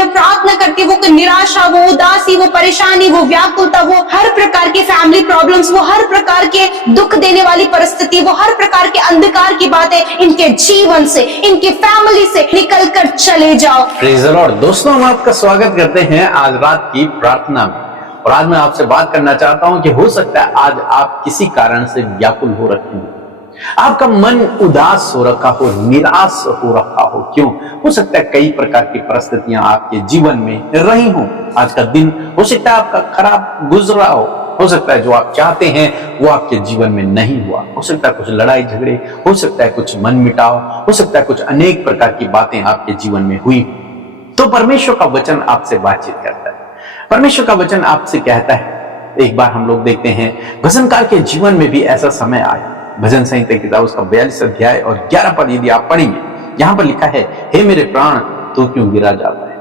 में प्रार्थना करती है, वो निराशा, वो उदासी, वो परेशानी, वो व्याकुलता, वो हर प्रकार के फैमिली प्रॉब्लम्स, वो हर प्रकार के दुख देने वाली परिस्थिति, वो हर प्रकार के अंधकार की बातें इनके जीवन से, इनकी फैमिली से निकल कर चले जाओ। Praise the Lord. दोस्तों, हम आपका स्वागत करते हैं आज रात की प्रार्थना में। और आज मैं आपसे बात करना चाहता हूं कि हो सकता है आज आप किसी कारण से व्याकुल हो रखे हो, आपका मन उदास हो रखा हो, निराश हो रखा हो। क्यों? हो सकता है कई प्रकार की परिस्थितियां आपके जीवन में रही हो। आज का दिन हो सकता है आपका खराब गुजरा हो सकता है जो आप चाहते हैं वो आपके जीवन में नहीं हुआ, हो सकता है कुछ लड़ाई झगड़े, हो सकता है कुछ मन मिटाव, हो सकता है कुछ अनेक प्रकार की बातें आपके जीवन में हुई। तो परमेश्वर का वचन आपसे बातचीत करता है, परमेश्वर का वचन आपसे कहता है। एक बार हम लोग देखते हैं भजनकार के जीवन में भी ऐसा समय आया। भजन संहिता की किताब उसका 42 अध्याय और 11 पद यदि आप पढ़ेंगे, यहां पर लिखा है, हे मेरे प्राण तू क्यों गिरा जाता है।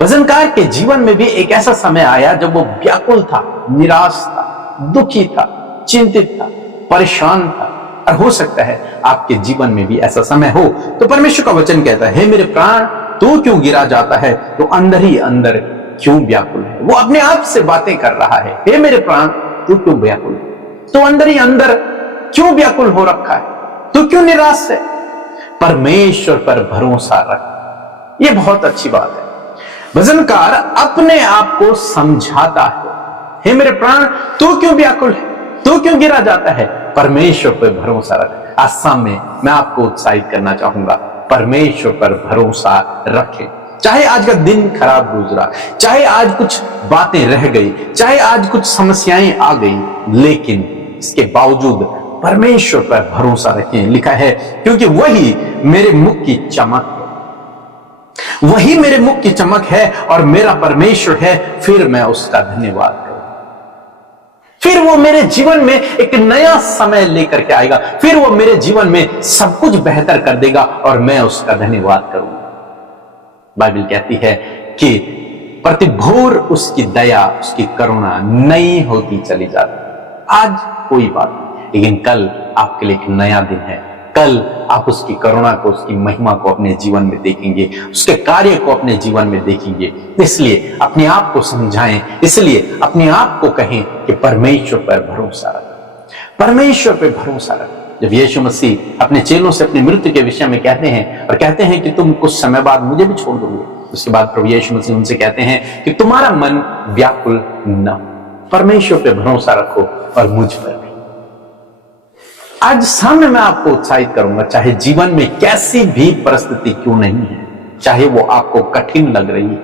भजनकार के जीवन में भी एक ऐसा समय आया जब वो व्याकुल था, निराश था, दुखी था, चिंतित था, परेशान था। और हो सकता है आपके जीवन में भी ऐसा समय हो। तो परमेश्वर का वचन कहता है, हे मेरे प्राण तू क्यों गिरा जाता है, तो अंदर ही अंदर क्यों व्याकुल है। वो अपने आप से बातें कर रहा है, हे मेरे प्राण तू क्यों व्याकुल है, तो अंदर ही अंदर क्यों व्याकुल हो रखा है, तू क्यों निराश है। परमेश्वर पर भरोसा रख, ये बहुत अच्छी बात है। भजनकार अपने आप को समझाता है, हे मेरे प्राण तू क्यों व्याकुल है, तू क्यों गिरा जाता है, परमेश्वर पर भरोसा रख। आज शाम में मैं आपको उत्साहित करना चाहूंगा, परमेश्वर पर भरोसा रखें। चाहे आज का दिन खराब गुजरा, चाहे आज कुछ बातें रह गई, चाहे आज कुछ समस्याएं आ गई, लेकिन इसके बावजूद परमेश्वर पर भरोसा रखें। लिखा है, क्योंकि वही मेरे मुख की चमक है, वही मेरे मुख की चमक है और मेरा परमेश्वर है, फिर मैं उसका धन्यवाद करूं। फिर वो मेरे जीवन में एक नया समय लेकर के आएगा, फिर वो मेरे जीवन में सब कुछ बेहतर कर देगा और मैं उसका धन्यवाद करूंगा। बाइबल कहती है कि प्रतिभोर उसकी दया, उसकी करुणा नई होती चली जाती। आज कोई बात नहीं, लेकिन कल आपके लिए एक नया दिन है। कल आप उसकी करुणा को, उसकी महिमा को अपने जीवन में देखेंगे, उसके कार्य को अपने जीवन में देखेंगे। इसलिए अपने आप को समझाएं, इसलिए अपने आप को कहें कि परमेश्वर पर भरोसा रख, परमेश्वर पर भरोसा रख। जब यीशु मसीह अपने चेलों से अपनी मृत्यु के विषय में कहते हैं और कहते हैं कि तुम कुछ समय बाद मुझे भी छोड़ दोगे, उसके बाद प्रभु यीशु मसीह उनसे कहते हैं कि तुम्हारा मन व्याकुल न हो, परमेश्वर पे भरोसा रखो और मुझ पर भी। आज सामने मैं आपको उत्साहित करूंगा, चाहे जीवन में कैसी भी परिस्थिति क्यों नहीं है, चाहे वो आपको कठिन लग रही है,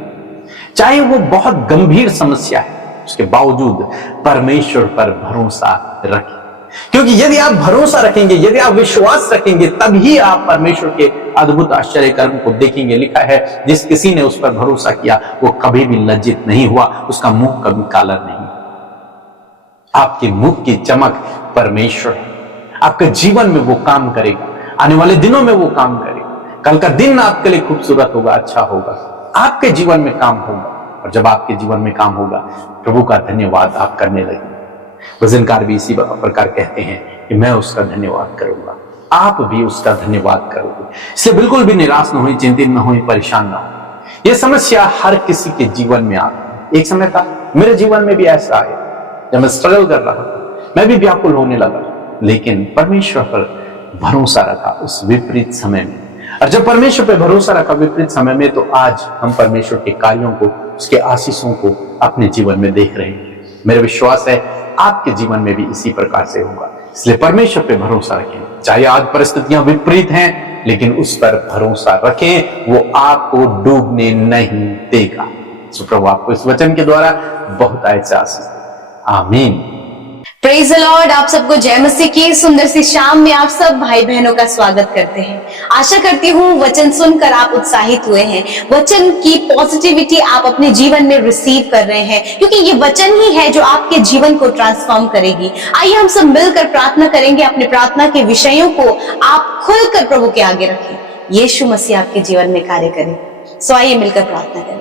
चाहे वो बहुत गंभीर समस्या है, उसके बावजूद परमेश्वर पर भरोसा रखें। क्योंकि यदि आप भरोसा रखेंगे, यदि आप विश्वास रखेंगे, तभी आप परमेश्वर के अद्भुत आश्चर्य कर्म को देखेंगे। लिखा है, जिस किसी ने उस पर भरोसा किया वो कभी भी लज्जित नहीं हुआ, उसका मुख कभी काला नहीं। आपके मुख की चमक परमेश्वर है, आपके जीवन में वो काम करेगा, आने वाले दिनों में वो काम करेगा। कल का दिन आपके लिए खूबसूरत होगा, अच्छा होगा, आपके जीवन में काम होगा। और जब आपके जीवन में काम होगा, प्रभु का धन्यवाद आप करने लगेंगे। भजनकार भी इसी प्रकार कहते हैं कि मैं उसका धन्यवाद करूंगा, आप भी उसका धन्यवाद करोगे। इसलिए बिल्कुल भी निराश न हो, चिंतित न हो, परेशान न हो। यह समस्या हर किसी के जीवन में आती है। एक समय था मेरे जीवन में भी ऐसा आया, जब मैं स्ट्रगल कर रहा था, मैं भी व्याकुल होने लगा, लेकिन परमेश्वर पर भरोसा रखा उस विपरीत समय में। और जब परमेश्वर पर भरोसा रखा विपरीत समय में, तो आज हम परमेश्वर के कार्यों को, उसके आशीषों को अपने जीवन में देख रहे हैं। मेरा विश्वास है आपके जीवन में भी इसी प्रकार से होगा। इसलिए परमेश्वर पे भरोसा रखें, चाहे आज परिस्थितियां विपरीत हैं, लेकिन उस पर भरोसा रखें, वो आपको डूबने नहीं देगा। सो प्रभु आपको इस वचन के द्वारा बहुत ऐसा आशीष दे। आमीन। Praise the Lord. आप सबको जय मसीह की सुंदर सी शाम में आप सब भाई बहनों का स्वागत करते हैं। आशा करती हूँ वचन सुनकर आप उत्साहित हुए हैं, वचन की पॉजिटिविटी आप अपने जीवन में रिसीव कर रहे हैं, क्योंकि ये वचन ही है जो आपके जीवन को ट्रांसफॉर्म करेगी। आइए हम सब मिलकर प्रार्थना करेंगे, अपने प्रार्थना के विषयों को आप खुलकर प्रभु के आगे रखें, यीशु मसीह आपके जीवन में कार्य करे। सो आइए मिलकर प्रार्थना करें।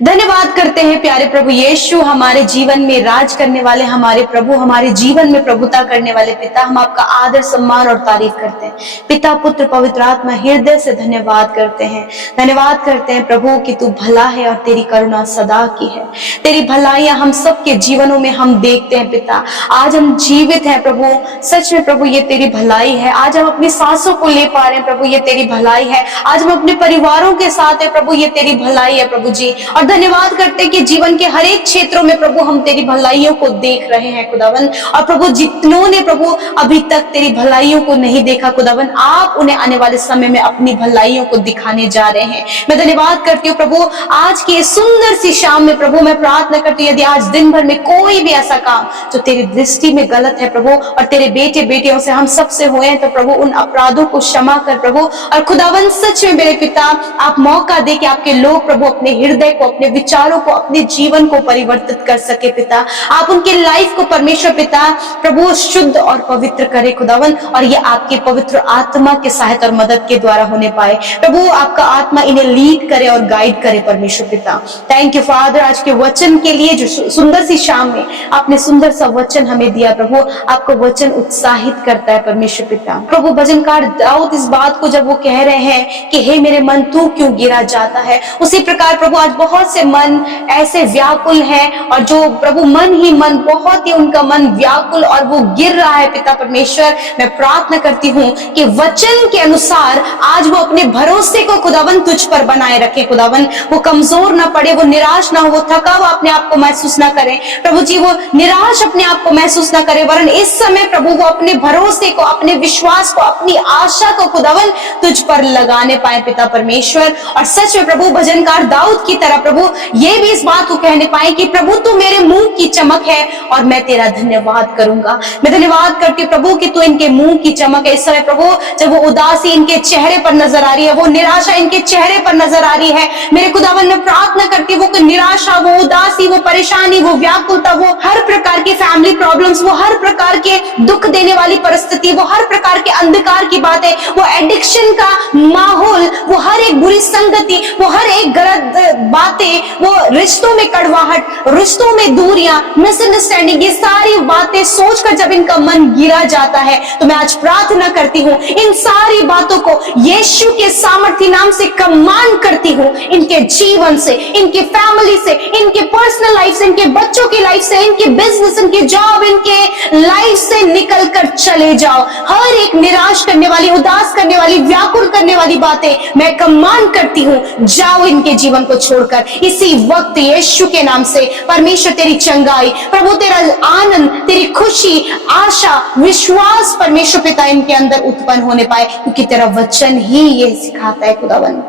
धन्यवाद करते हैं प्यारे प्रभु यीशु, हमारे जीवन में राज करने वाले हमारे प्रभु, हमारे जीवन में प्रभुता करने वाले पिता। हम आपका आदर सम्मान और तारीफ करते हैं पिता, पुत्र, पवित्र आत्मा, हृदय से धन्यवाद करते हैं। धन्यवाद करते हैं प्रभु कि तू भला है और तेरी करुणा सदा की है। तेरी भलाइयां हम सबके जीवनों में हम देखते हैं पिता। आज हम जीवित हैं प्रभु, सच में प्रभु ये तेरी भलाई है। आज हम अपनी सांसों को ले पा रहे हैं प्रभु, ये तेरी भलाई है। आज हम अपने परिवारों के साथ है प्रभु, ये तेरी भलाई है प्रभु जी। और धन्यवाद करते हैं कि जीवन के हर एक क्षेत्रों में प्रभु हम तेरी भलाइयों को देख रहे हैं खुदावन। और प्रभु जितनों ने प्रभु अभी तक तेरी भलाइयों को नहीं देखा खुदावन, आप उन्हें आने वाले समय में अपनी भलाइयों को दिखाने जा रहे हैं। मैं धन्यवाद करती हूँ प्रभु आज की सुंदर सी शाम में प्रभु मैं प्रार्थना करती हूँ, यदि आज दिन भर में कोई भी ऐसा काम जो तेरी दृष्टि में गलत है प्रभु, और तेरे बेटे बेटियों से हम सबसे हुए हैं, तो प्रभु उन अपराधों को क्षमा कर प्रभु। और खुदावन सच में मेरे पिता आप मौका दे कि आपके लोग प्रभु अपने हृदय को, अपने विचारों को, अपने जीवन को परिवर्तित कर सके पिता। आप उनके लाइफ को परमेश्वर पिता प्रभु शुद्ध और पवित्र करे खुदावन, और ये आपके पवित्र आत्मा के सहायता और मदद के द्वारा होने पाए प्रभु। आपका आत्मा इन्हें लीड करे और गाइड करे परमेश्वर पिता। थैंक यू फादर आज के वचन के लिए, जो सुंदर सी शाम में आपने सुंदर सा वचन हमें दिया प्रभु। आपको वचन उत्साहित करता है परमेश्वर पिता। प्रभु भजनकार दाऊद इस बात को जब वो कह रहे हैं कि हे मेरे मन तू क्यों गिरा जाता है, उसी प्रकार प्रभु आज बहुत से मन ऐसे व्याकुल हैं, और जो प्रभु मन ही मन, बहुत ही उनका मन व्याकुल और वो गिर रहा है पिता परमेश्वर। मैं प्रार्थना करती हूँ कि वचन के अनुसार आज वो अपने भरोसे को खुदावन तुझ पर बनाए रखे खुदावन। वो कमजोर ना पड़े, वो निराश ना हो, वो थका हुआ अपने आप को महसूस ना करे प्रभु जी, वो निराश अपने आप को महसूस ना करे, वरन इस समय प्रभु वो अपने भरोसे को, अपने विश्वास को, अपनी आशा को खुदावन तुझ पर लगाने पाए पिता परमेश्वर। और सच में प्रभु भजनकार दाऊद की तरह प्रभु ये भी इस बात को कहने पाए कि प्रभु तू मेरे मुंह की चमक है और मैं तेरा धन्यवाद करूंगा। मैं धन्यवाद करती हूँ प्रभु कि तू इनके मुंह की चमक है। इस समय प्रभु जब वो उदासी इनके चेहरे पर नजर आ रही है, वो निराशा इनके चेहरे पर नजर आ रही है, मेरे खुदावन मैं प्रार्थना करती हूँ वो निराशा, वो उदासी, वो परेशानी, वो व्याकुलता, वो हर प्रकार की फैमिली प्रॉब्लम्स, वो हर प्रकार के दुख देने वाली परिस्थिति, वो हर प्रकार के अंधकार की बातें, वो एडिक्शन का माहौल, वो हर एक बुरी संगति, वो हर एक गलत बातें, वो रिश्तों में कड़वाहट, रिश्तों में दूरियां, मिसअंडरस्टैंडिंग, ये सारी बातें सोचकर जब इनका मन गिरा जाता है, तो मैं आज प्रार्थना करती हूँ इन सारी बातों को यीशु के सामर्थी नाम से कमांड करती हूँ, इनके जीवन से, इनके फैमिली से, इनके पर्सनल लाइफ से, इनके बच्चों की लाइफ से, इनके बिजनेस, इनके जॉब, इनके लाइफ से निकल कर चले जाओ। हर एक निराश करने वाली, उदास करने वाली, व्याकुल करने वाली बातें मैं कमांड करती हूँ, जाओ इनके जीवन को छोड़कर इसी वक्त यीशु के नाम से। परमेश्वर तेरी चंगाई प्रभु, तेरा आनंद, तेरी खुशी, आशा, विश्वास परमेश्वर पिता इनके अंदर उत्पन्न होने पाए, क्योंकि तेरा वचन ही ये सिखाता है खुदावन।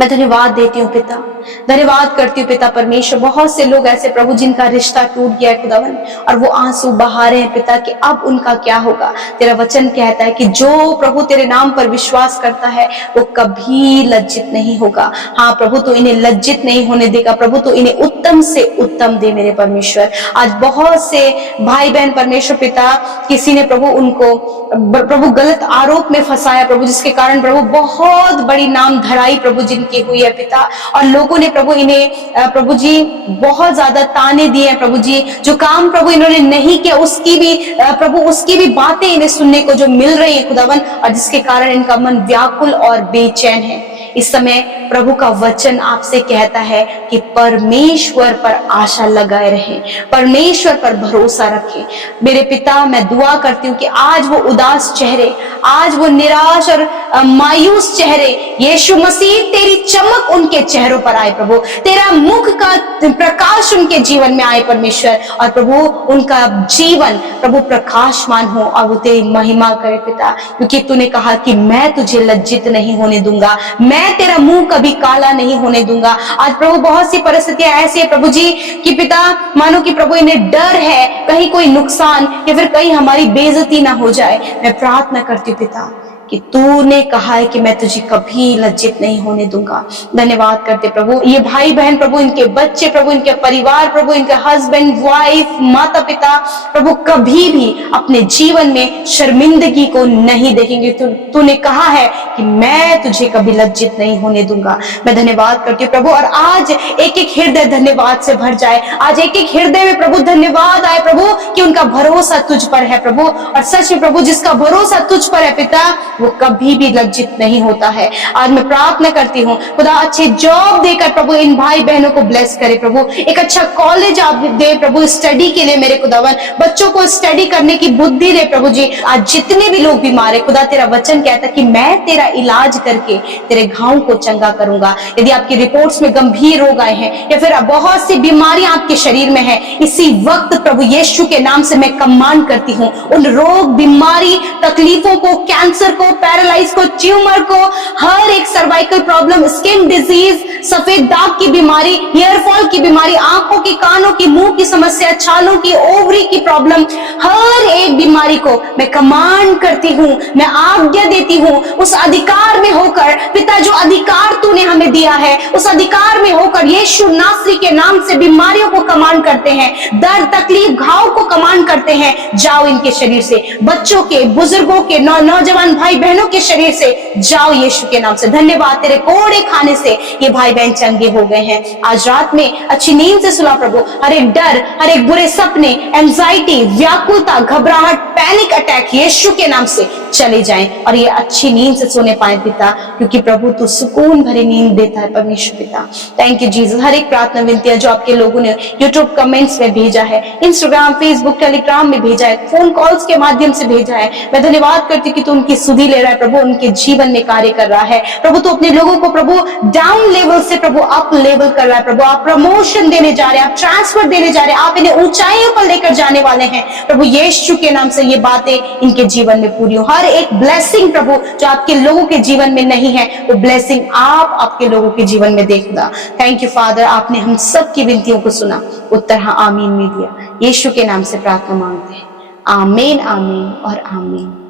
मैं धन्यवाद देती हूँ पिता, धन्यवाद करती हूँ पिता परमेश्वर। बहुत से लोग ऐसे प्रभु जिनका रिश्ता टूट गया है खुदावन, और वो आंसू बहा रहे हैं पिता कि अब उनका क्या होगा। तेरा वचन कहता है कि जो प्रभु तेरे नाम पर विश्वास करता है वो कभी लज्जित नहीं होगा। हाँ प्रभु तो इन्हें लज्जित नहीं होने देगा प्रभु, तो इन्हें उत्तम से उत्तम दे मेरे परमेश्वर। आज बहुत से भाई बहन परमेश्वर पिता, किसी ने प्रभु उनको प्रभु गलत आरोप में फंसाया प्रभु, जिसके कारण प्रभु बहुत बड़ी नाम धराई प्रभु जिनकी हुई है पिता, और लोगों ने प्रभु इन्हें प्रभु जी बहुत ज्यादा ताने दिए हैं प्रभु जी। जो काम प्रभु इन्होंने नहीं किया उसकी भी प्रभु उसकी भी बातें इन्हें सुनने को जो मिल रही है खुदावन, और जिसके कारण इनका मन व्याकुल और बेचैन है। इस समय प्रभु का वचन आपसे कहता है कि परमेश्वर पर आशा लगाए रहें, परमेश्वर पर भरोसा रखें। मेरे पिता मैं दुआ करती हूँ कि आज वो उदास चेहरे, आज वो निराश और मायूस चेहरे, यीशु मसीह तेरी चमक उनके चेहरों पर आए प्रभु, तेरा मुख का प्रकाश उनके जीवन में आए परमेश्वर, और प्रभु उनका जीवन प्रभु प्रकाशमान हो और वो तेरी महिमा करे पिता, क्योंकि तूने कहा कि मैं तुझे लज्जित नहीं होने दूंगा, मैं तेरा मुंह कभी काला नहीं होने दूंगा। आज प्रभु बहुत सी परिस्थितियां ऐसी है प्रभु जी कि पिता मानो कि प्रभु इन्हें डर है कहीं कोई नुकसान या फिर कहीं हमारी बेइज्जती ना हो जाए। मैं प्रार्थना करती हूँ पिता कि तूने कहा है कि मैं तुझे कभी लज्जित नहीं होने दूंगा। धन्यवाद करते प्रभु, ये भाई बहन प्रभु, इनके बच्चे प्रभु, इनके परिवार प्रभु, इनके हस्बैंड वाइफ माता पिता प्रभु कभी भी अपने जीवन में शर्मिंदगी को नहीं देखेंगे। तूने कहा है कि मैं तुझे कभी लज्जित नहीं होने दूंगा। मैं धन्यवाद करती हूँ प्रभु, और आज एक एक हृदय धन्यवाद से भर जाए। आज एक एक हृदय में प्रभु धन्यवाद आए प्रभु कि उनका भरोसा तुझ पर है प्रभु, और सच में प्रभु जिसका भरोसा तुझ पर है पिता, वो कभी भी लज्जित नहीं होता है। आज मैं प्रार्थना करती हूँ खुदा अच्छे जॉब देकर प्रभु इन भाई बहनों को ब्लेस करे प्रभु, एक अच्छा कॉलेज आप दे प्रभु स्टडी के लिए मेरे खुदावन, बच्चों को स्टडी करने की बुद्धि दे प्रभु जी। आज जितने भी लोग बीमार है खुदा, तेरा वचन कहता है कि मैं तेरा इलाज करके तेरे घावों को चंगा करूंगा। यदि आपकी रिपोर्ट्स में गंभीर रोग आए हैं या फिर बहुत सी बीमारियां आपके शरीर में है, इसी वक्त प्रभु यीशु के नाम से मैं कमांड करती हूँ उन रोग बीमारी तकलीफों को, कैंसर को, पैरालाइज को, ट्यूमर को, हर एक सर्वाइकल प्रॉब्लम, स्किन डिजीज, सफेद दाग की बीमारी, हेयर फॉल की बीमारी, आंखों की, कानों की, मुंह की समस्या, छालों की, ओवरी की प्रॉब्लम, हर एक बीमारी को मैं कमांड करती हूँ, मैं आज्ञा देती हूँ उस अधिकार में होकर पिता, जो अधिकार तूने हमें दिया है उस अधिकार में होकर यीशु नासरी के नाम से बीमारियों को कमांड करते हैं, दर्द तकलीफ घाव को कमांड करते हैं, जाओ इनके शरीर से, बच्चों के, बुजुर्गों के, नौजवान भाई बहनों के शरीर से जाओ यीशु के नाम से। धन्यवाद, तेरे कोड़े खाने से ये भाई बहन चंगे हो गए हैं। आज रात में अच्छी नींद से सुला प्रभु, हर एक डर, हर एक बुरे सपने, एंजाइटी, व्याकुलता, घबराहट, पैनिक अटैक यीशु के नाम से चले जाएं और ये अच्छी नींद से सोने पाए पिता, क्योंकि प्रभु तू सुकून भरी नींद देता है परमेश्वर पिता। Thank you Jesus. हर एक प्रार्थना विनती जो आपके लोगों ने यूट्यूब कमेंट्स में भेजा है, इंस्टाग्राम, फेसबुक, टेलीग्राम में भेजा है, फोन कॉल्स के माध्यम से भेजा है, मैं धन्यवाद करती हूँ कि तू उनकी सुधि ले रहा है प्रभु, उनके जीवन में कार्य कर रहा है प्रभु। तू अपने लोगों को प्रभु डाउन लेवल से प्रभु अप लेवल कर रहा है प्रभु। आप प्रमोशन देने जा रहे हैं, आप ट्रांसफर देने जा रहे हैं, आप इन्हें ऊंचाइयों पर लेकर जाने वाले हैं प्रभु। यीशु के नाम से ये बातें इनके जीवन में पूरी हो। हर एक ब्लेसिंग प्रभु जो आपके लोगों के जीवन में नहीं है, वो ब्लेसिंग आप आपके लोगों के जीवन में देखना। थैंक यू फादर, आपने हम सब की विनतियों को सुना, उत्तर हाँ आमीन में दिया। यीशु के नाम से प्रार्थना मांगते हैं, आमीन, आमीन और आमीन।